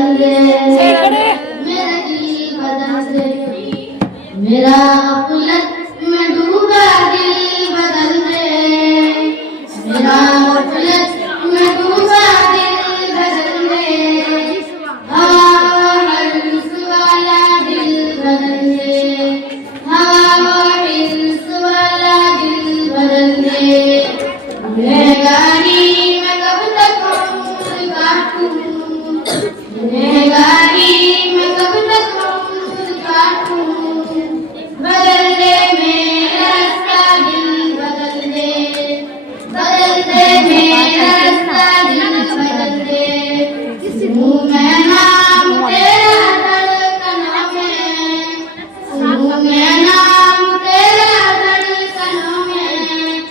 बदल दे, मेरे दिल बदल दे, मेरा फुलक में डूबा दिल बदल दे, मेरा फुलक में डूबा दिल बदल दे, हवा हर्ष वाला दिल बदल दे, हवा हर्ष वाला दिल बदल दे, गुनहगारी मैं कब तक उम्र काटूं, गुनहगारी मैं कब तक उम्र काटूं, बदल दे मेरा रास्ता दिल बदल दे, बदल दे मेरा रास्ता दिल बदल दे, हूँ मैं नाम तेरा धड़कनों में, हूँ मैं नाम तेरा धड़कनों में,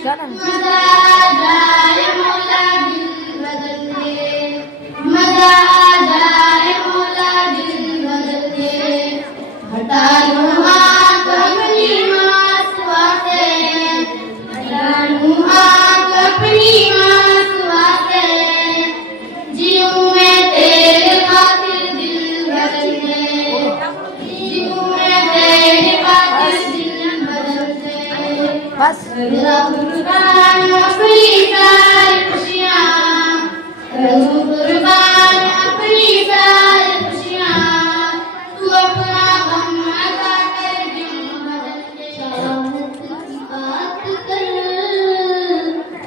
मजा आ जाए मौला दिल बदल दे, मजा आ जाए मौला दिल बदल दे, हटा लूँ आँख अपनी मासूआ से, हटा लूँ आँख अपनी मासूआ से, जीऊँ मैं तेरे खातिर दिल बदल दे, जीऊँ मैं तेरे खातिर दिल बदल दे, मेरा कुर्बान अपनी सारी खुशियाँ, करूँ कुर्बान अपनी सारी खुशियाँ, तू अपना गम अदा कर दिल बदल दे, चाहत की बात कर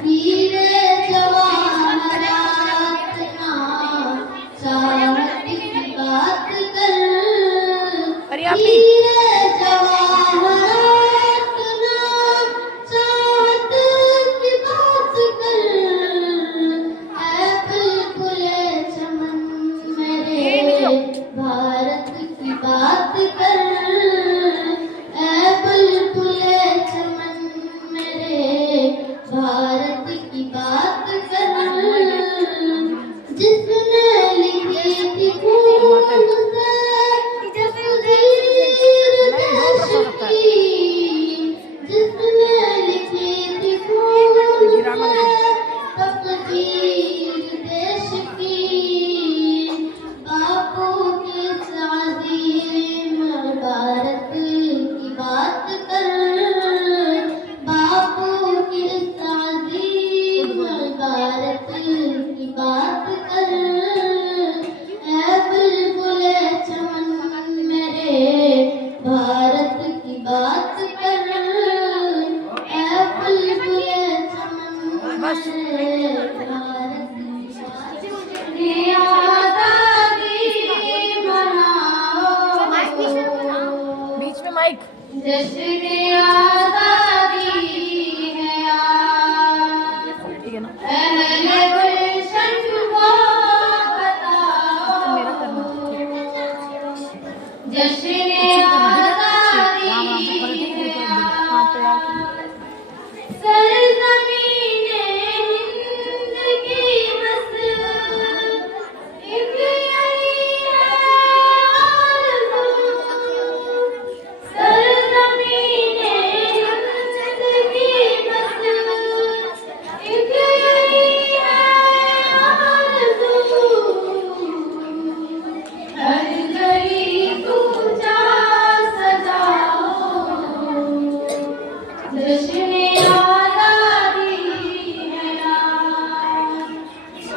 हीरे जवाहरात ना, चाहत की बात कर हीरे जवाहरात ना, चाहत की बात कर, ऐ बुलबुले चमन मेरे भारत की बात कर, ऐ बुलबुले चमन मेरे भारत की बात कर, जिसने लिखी थी खून से तकदीर देश की, जिसने लिखी थी खून से तकदीर देश की, बापू की ताज़ीम भारत की बात कर, बापू की ताज़ीम भारत की बात कर, ऐ बुलबुले चमन मेरे भारत की बात कर, ऐ बुलबुले चमन मेरे भारत की बात कर, ये आज़ादी मनाओ, बीच में माइक जश्न आज़ादी है आज, ठीक है ना, अहले गुलशन को बताओ, मेरा करना जश्न आज़ादी है आज, सरज़मीने हिंद की बस एक यही है आरज़ू, सरज़मीने हिंद की बस एक यही है आरज़ू, हर गली पूजा सजाओ, जश्न आज़ादी है आज,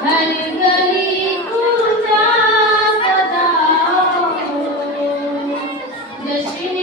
हर गली पूजा सजाओ, जश्न